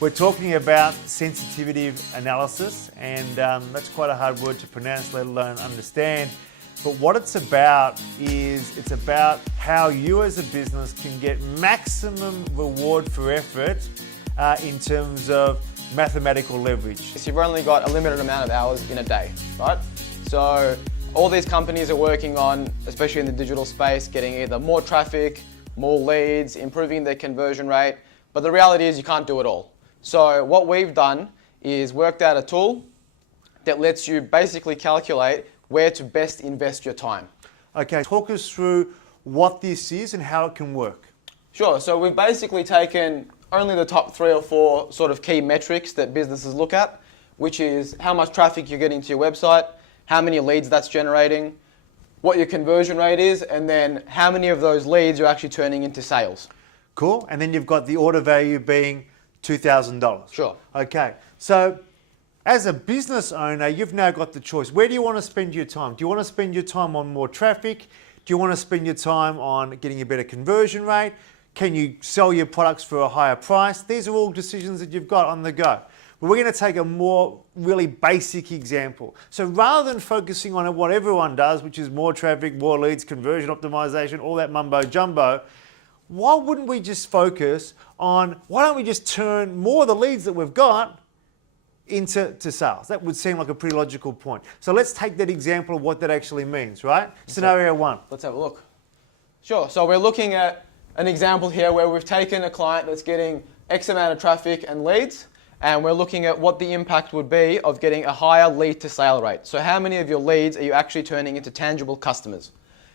We're talking about sensitivity analysis, and that's quite a hard word to pronounce, let alone understand. But what it's about is it's about how you as a business can get maximum reward for effort in terms of mathematical leverage. So you've only got a limited amount of hours in a day, right? So all these companies are working on, especially in the digital space, getting either more traffic, more leads, improving their conversion rate. But the reality is you can't do it all. So what we've done is worked out a tool that lets you basically calculate where to best invest your time. Okay, talk us through what this is and how it can work. Sure, so we've basically taken only the top 3 or 4 sort of key metrics that businesses look at, which is how much traffic you're getting to your website, how many leads that's generating, what your conversion rate is, and then how many of those leads you're actually turning into sales. Cool, and then you've got the order value being $2,000. Sure. Okay, so as a business owner, you've now got the choice. Where do you want to spend your time? Do you want to spend your time on more traffic? Do you want to spend your time on getting a better conversion rate? Can you sell your products for a higher price? These are all decisions that you've got on the go. But we're going to take a more really basic example. So rather than focusing on what everyone does, which is more traffic, more leads, conversion optimization, all that mumbo jumbo, why wouldn't we just focus on, why don't we just turn more of the leads that we've got into sales? That would seem like a pretty logical point. So let's take that example of what that actually means, right? Scenario 1. Let's have a look. Sure, so we're looking at an example here where we've taken a client that's getting X amount of traffic and leads, and we're looking at what the impact would be of getting a higher lead to sale rate. So how many of your leads are you actually turning into tangible customers?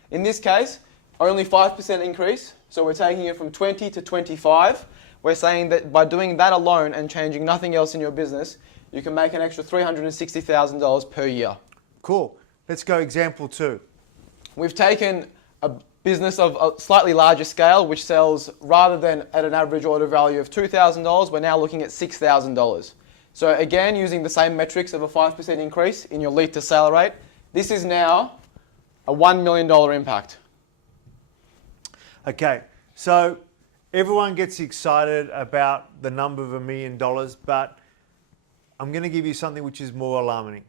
In this case, only 5% increase. So we're taking it from 20 to 25. We're saying that by doing that alone and changing nothing else in your business, you can make an extra $360,000 per year. Cool. Let's go example 2. We've taken a business of a slightly larger scale, which sells, rather than at an average order value of $2,000, we're now looking at $6,000. So again, using the same metrics of a 5% increase in your lead to sale rate, this is now a $1 million impact. Okay, so everyone gets excited about the number of $1 million, but I'm going to give you something which is more alarming.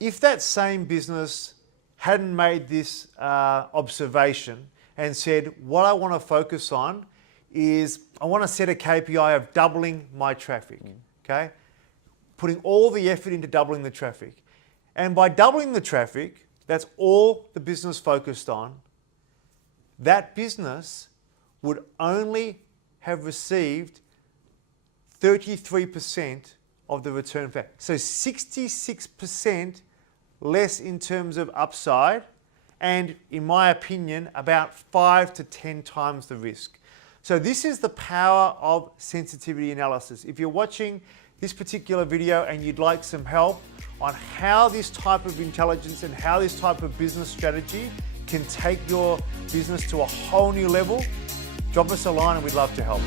If that same business hadn't made this observation and said, what I want to focus on is I want to set a KPI of doubling my traffic, okay? Putting all the effort into doubling the traffic. And by doubling the traffic, that's all the business focused on, that business would only have received 33% of the return back. So 66% less in terms of upside, and in my opinion, about 5 to 10 times the risk. So this is the power of sensitivity analysis. If you're watching this particular video and you'd like some help on how this type of intelligence and how this type of business strategy can take your business to a whole new level, drop us a line and we'd love to help.